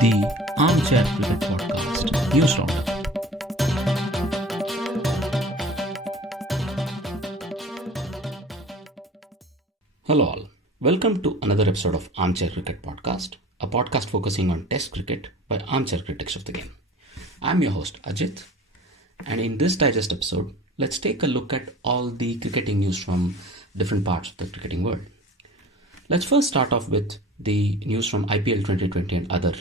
the Armchair Cricket Podcast News Roundup. Hello all, welcome to another episode of Armchair Cricket Podcast, a podcast focusing on Test cricket by armchair critics of the game. I'm your host Ajit, and in this digest episode, let's take a look at all the cricketing news from different parts of the cricketing world. Let's first start off with the news from IPL 2020 and other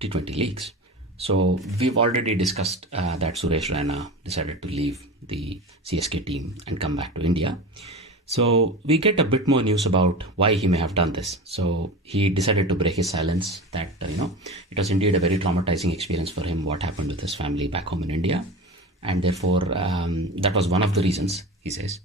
T20 leagues. So we've already discussed that Suresh Raina decided to leave the CSK team and come back to India. So we get a bit more news about why he may have done this. So he decided to break his silence that, it was indeed a very traumatizing experience for him, what happened with his family back home in India. And therefore, that was one of the reasons, he says.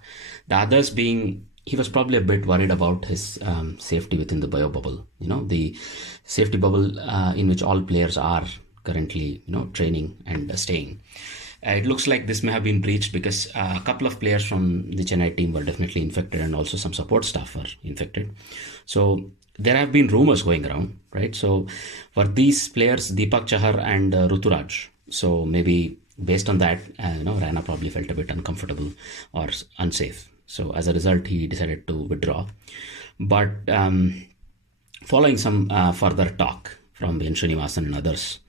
The others being, he was probably a bit worried about his safety within the bio bubble, the safety bubble in which all players are currently, training and staying. It looks like this may have been breached because a couple of players from the Chennai team were definitely infected and also some support staff were infected. So there have been rumors going around, right? So for these players, Deepak Chahar and Ruturaj, so maybe based on that, Raina probably felt a bit uncomfortable or unsafe. So as a result, he decided to withdraw. But following some further talk from Ben Srinivasan and others,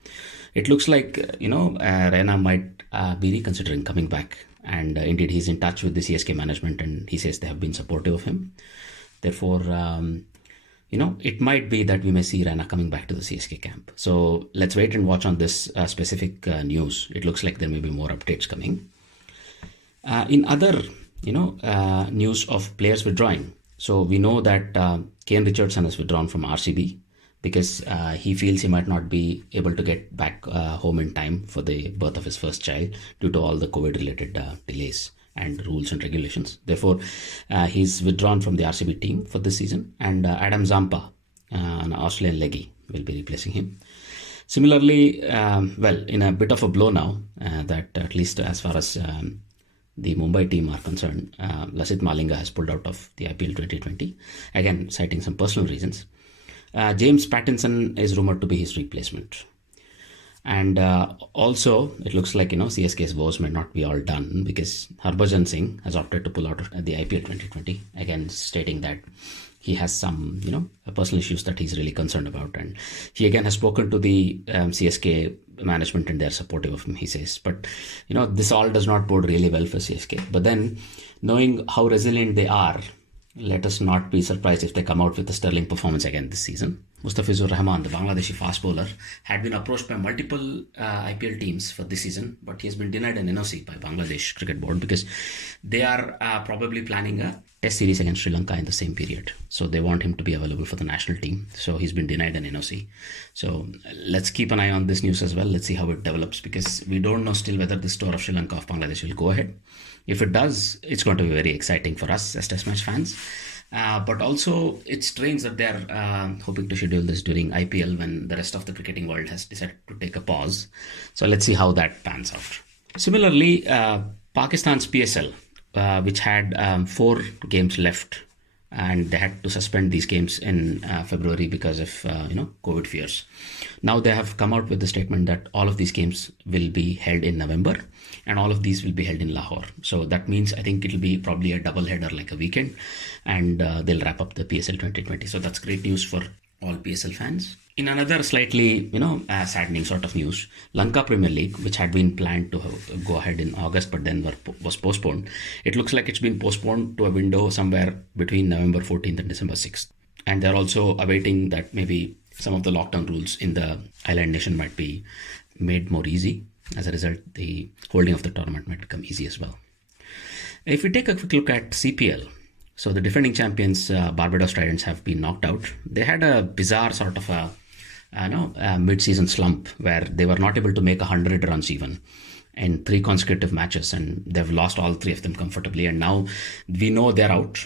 it looks like, Raina might be reconsidering coming back. And indeed, he's in touch with the CSK management and he says they have been supportive of him. Therefore, it might be that we may see Raina coming back to the CSK camp. So let's wait and watch on this specific news. It looks like there may be more updates coming. In other news of players withdrawing. So we know that Kane Richardson has withdrawn from RCB because he feels he might not be able to get back home in time for the birth of his first child due to all the COVID-related delays and rules and regulations. Therefore, he's withdrawn from the RCB team for this season, and Adam Zampa, an Australian leggy, will be replacing him. Similarly, in a bit of a blow now, that at least as far as the Mumbai team are concerned, Lasith Malinga has pulled out of the IPL 2020, again citing some personal reasons. James Pattinson is rumoured to be his replacement. And also, it looks like, CSK's woes may not be all done because Harbhajan Singh has opted to pull out of the IPL 2020, again stating that he has some, personal issues that he's really concerned about. And he again has spoken to the CSK management and they're supportive of him, he says. But, this all does not bode really well for CSK. But then, knowing how resilient they are, let us not be surprised if they come out with a sterling performance again this season. Mustafizur Rahman, the Bangladeshi fast bowler, had been approached by multiple IPL teams for this season, but he has been denied an NOC by Bangladesh Cricket Board because they are probably planning a test series against Sri Lanka in the same period. So they want him to be available for the national team. So he's been denied an NOC. So let's keep an eye on this news as well. Let's see how it develops because we don't know still whether this tour of Sri Lanka of Bangladesh will go ahead. If it does, it's going to be very exciting for us as Test match fans. But also, it's strange that they're hoping to schedule this during IPL when the rest of the cricketing world has decided to take a pause. So let's see how that pans out. Similarly, Pakistan's PSL, which had 4 games left, and they had to suspend these games in February because of COVID fears. Now they have come out with the statement that all of these games will be held in November and all of these will be held in Lahore. So that means I think it'll be probably a double header like a weekend, and they'll wrap up the PSL 2020. So that's great news for all PSL fans. In another slightly, saddening sort of news, Lanka Premier League, which had been planned to go ahead in August but then was postponed, it looks like it's been postponed to a window somewhere between November 14th and December 6th. And they're also awaiting that maybe some of the lockdown rules in the island nation might be made more easy. As a result, the holding of the tournament might become easy as well. If we take a quick look at CPL, so the defending champions Barbados Tridents have been knocked out. They had a bizarre sort of a mid-season slump where they were not able to make 100 runs even in 3 consecutive matches, and they've lost all 3 of them comfortably, and now we know they're out.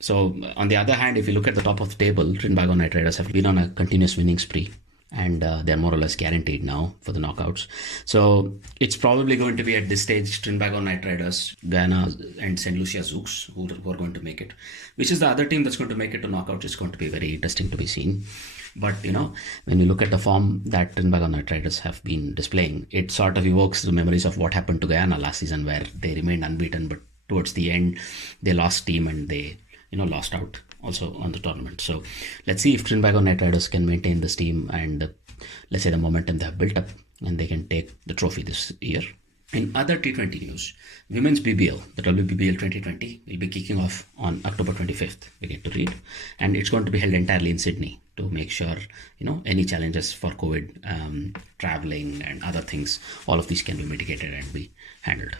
So on the other hand, if you look at the top of the table, Trinbago Knight Riders have been on a continuous winning spree, and they're more or less guaranteed now for the knockouts. So it's probably going to be at this stage Trinbago Knight Riders, Guyana and St. Lucia Zouks who are going to make it. Which is the other team that's going to make it to knockouts is going to be very interesting to be seen. But, when you look at the form that Trinbago Riders have been displaying, it sort of evokes the memories of what happened to Guyana last season, where they remained unbeaten, but towards the end, they lost steam and they, lost out also on the tournament. So let's see if Trinbago Riders can maintain this team and let's say the momentum they have built up, and they can take the trophy this year. In other T20 news, Women's BBL, the WBBL 2020, will be kicking off on October 25th, we get to read. And it's going to be held entirely in Sydney to make sure, any challenges for COVID, traveling and other things, all of these can be mitigated and be handled.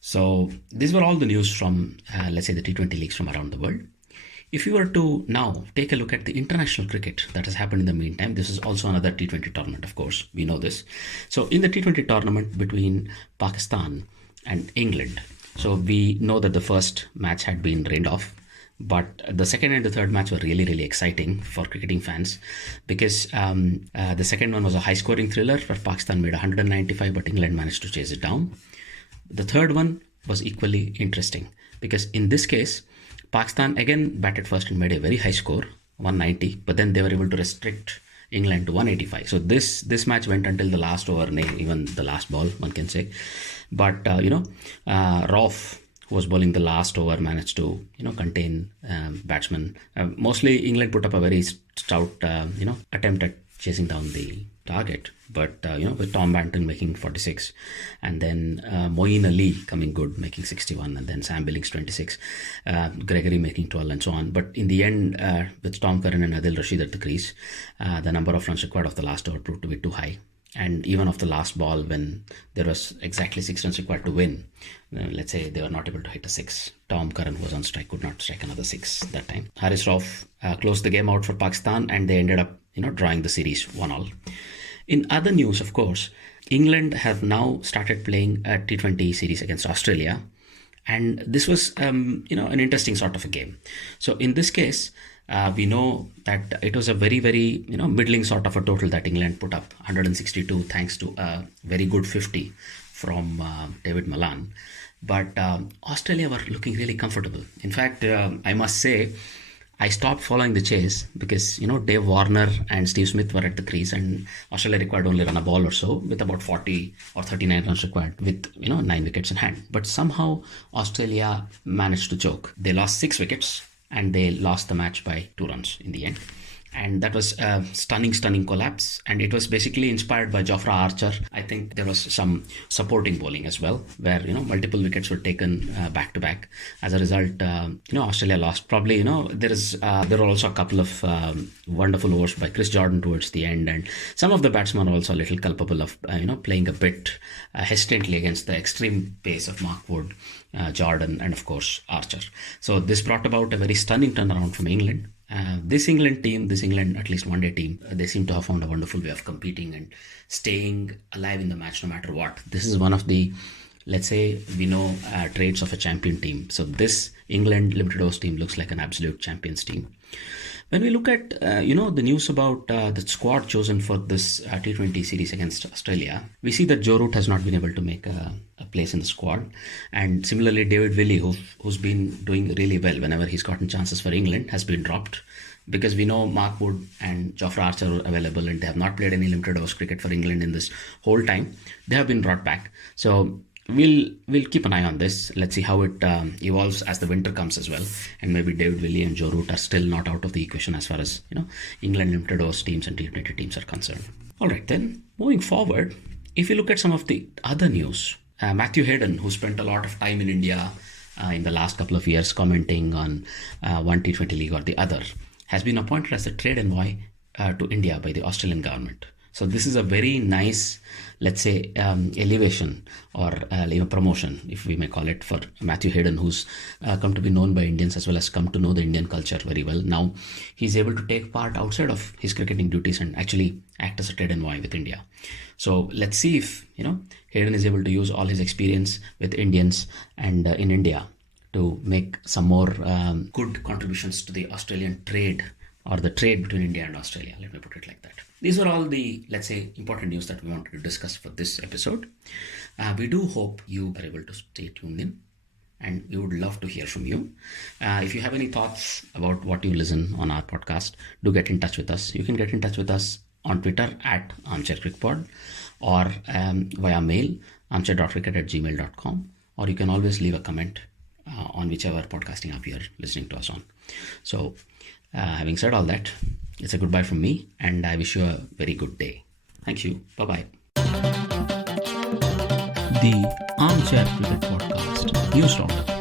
So these were all the news from, let's say, the T20 leagues from around the world. If you were to now take a look at the international cricket that has happened in the meantime, this is also another T20 tournament, of course, we know this. So in the T20 tournament between Pakistan and England, so we know that the first match had been rained off, but the second and the third match were really, really exciting for cricketing fans, because the second one was a high scoring thriller where Pakistan made 195, but England managed to chase it down. The third one was equally interesting, because in this case, Pakistan again batted first and made a very high score, 190, but then they were able to restrict England to 185. So this match went until the last over, even the last ball, one can say. But, Rauf, who was bowling the last over, managed to, contain batsmen. Mostly England put up a very stout, attempt at chasing down the target. But, with Tom Banton making 46 and then Moeen Ali coming good, making 61, and then Sam Billings 26, Gregory making 12 and so on. But in the end, with Tom Curran and Adil Rashid at the crease, the number of runs required of the last over proved to be too high. And even of the last ball, when there was exactly 6 runs required to win, let's say they were not able to hit a 6. Tom Curran, who was on strike, could not strike another 6 that time. Haris Rauf closed the game out for Pakistan, and they ended up, drawing the series 1-1. In other news, of course, England have now started playing a T20 series against Australia. And this was, an interesting sort of a game. So in this case, we know that it was a very, very, middling sort of a total that England put up, 162, thanks to a very good 50 from David Malan. But Australia were looking really comfortable. In fact, I must say, I stopped following the chase because, Dave Warner and Steve Smith were at the crease, and Australia required only run a ball or so with about 40 or 39 runs required with, 9 wickets in hand. But somehow Australia managed to choke. They lost 6 wickets and they lost the match by 2 runs in the end. And that was a stunning collapse. And it was basically inspired by Jofra Archer. I think there was some supporting bowling as well, where, multiple wickets were taken back to back. As a result, Australia lost. Probably, there were also a couple of wonderful overs by Chris Jordan towards the end. And some of the batsmen are also a little culpable of, playing a bit hesitantly against the extreme pace of Mark Wood, Jordan, and of course, Archer. So this brought about a very stunning turnaround from England. This England, at least one-day team, they seem to have found a wonderful way of competing and staying alive in the match no matter what. This is one of the, let's say, traits of a champion team. So this England Limited Overs team looks like an absolute champions team. When we look at, the news about the squad chosen for this T20 series against Australia, we see that Joe Root has not been able to make a place in the squad. And similarly, David Willey, who's been doing really well whenever he's gotten chances for England, has been dropped. Because we know Mark Wood and Jofra Archer are available and they have not played any limited overs cricket for England in this whole time. They have been brought back. So we'll keep an eye on this. Let's see how it evolves as the winter comes as well. And maybe David Willey and Joe Root are still not out of the equation as far as, England limited overs teams and T20 teams are concerned. All right, then moving forward, if you look at some of the other news, Matthew Hayden, who spent a lot of time in India in the last couple of years commenting on one T20 league or the other, has been appointed as the trade envoy to India by the Australian government. So this is a very nice, let's say, elevation or promotion, if we may call it, for Matthew Hayden, who's come to be known by Indians as well as come to know the Indian culture very well. Now he's able to take part outside of his cricketing duties and actually act as a trade envoy with India. So let's see if, Hayden is able to use all his experience with Indians and in India to make some more good contributions to the Australian trade or the trade between India and Australia. Let me put it like that. These are all the, let's say, important news that we wanted to discuss for this episode. We do hope you are able to stay tuned in and we would love to hear from you. If you have any thoughts about what you listen on our podcast, do get in touch with us. You can get in touch with us on Twitter at Armchair Cricket Pod, or via mail armchair.cricket@gmail.com, or you can always leave a comment on whichever podcasting app you're listening to us on. So having said all that, it's a goodbye from me, and I wish you a very good day. Thank you. Bye-bye. The Armchair Cricket Podcast News Roundup.